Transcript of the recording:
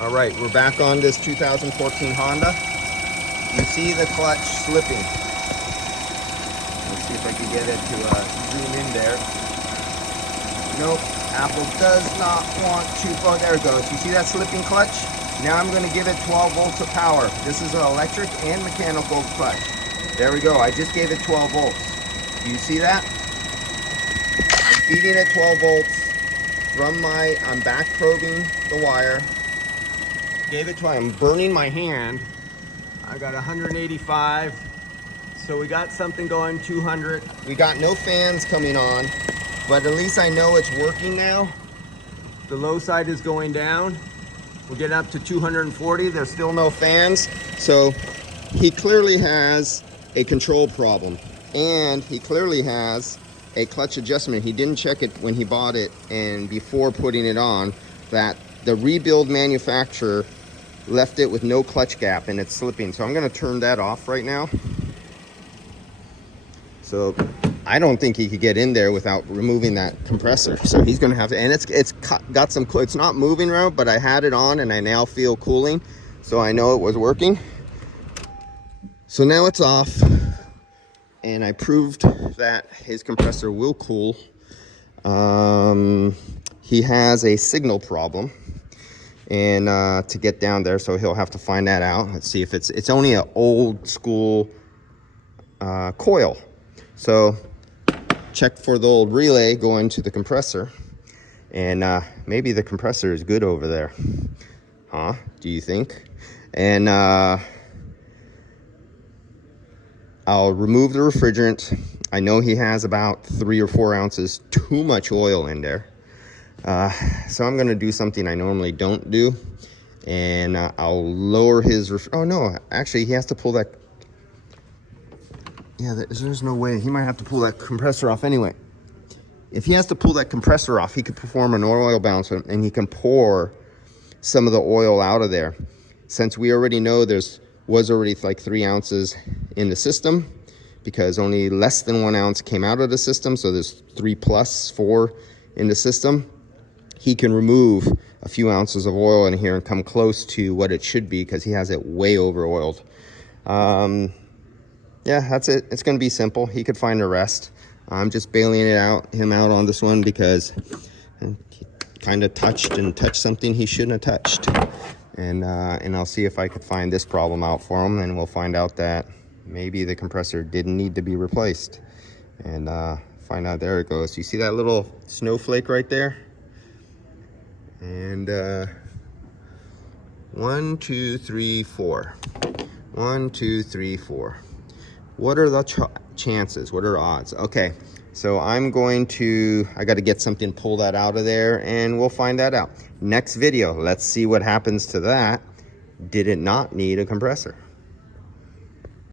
All right, we're back on this 2014 Honda. You see the clutch slipping. Let's see if I can get it to zoom in there. Nope, Apple does not want to. Oh, there it goes. You see that slipping clutch? Now I'm going to give it 12 volts of power. This is an electric and mechanical clutch. There we go. I just gave it 12 volts. Do you see that? I'm feeding it 12 volts from I'm back probing the wire. Gave it 12. I'm burning my hand. I got 185. So we got something going, 200. We got no fans coming on, but at least I know it's working now. The low side is going down. We'll get up to 240. There's still no fans. So he clearly has a control problem, and he clearly has a clutch adjustment. He didn't check it when he bought it and before putting it on, that the rebuild manufacturer left it with no clutch gap and it's slipping. So I'm going to turn that off right now. So I don't think he could get in there without removing that compressor. So he's going to have to, and it's got some, it's not moving around, but I had it on and I now feel cooling. So I know it was working. So now it's off, and I proved that his compressor will cool. He has a signal problem, and to get down there, so he'll have to find that out. Let's see if it's only an old school coil. So check for the old relay going to the compressor, and maybe the compressor is good over there. Huh? Do you think? And I'll remove the refrigerant. I know he has about 3 or 4 ounces too much oil in there. So I'm gonna do something I normally don't do, and I'll lower his oh no, actually he has to pull that. Yeah, there's no way. He might have to pull that compressor off anyway. If he has to pull that compressor off, he could perform an oil balance and he can pour some of the oil out of there. Since we already know was already like 3 ounces in the system, because only less than 1 ounce came out of the system, so there's 3 plus 4 in the system. He can remove a few ounces of oil in here and come close to what it should be, because he has it way over oiled. Yeah, that's it. It's going to be simple. He could find the rest. I'm just bailing him out on this one because he kind of touched something he shouldn't have touched. And I'll see if I could find this problem out for him, and we'll find out that maybe the compressor didn't need to be replaced. And find out. There it goes. You see that little snowflake right there? And 1, 2, 3, 4. 1, 2, 3, 4. What are the chances? What are odds? Okay, so I got to get something, pull that out of there, and we'll find that out. Next video, let's see what happens to that. Did it not need a compressor?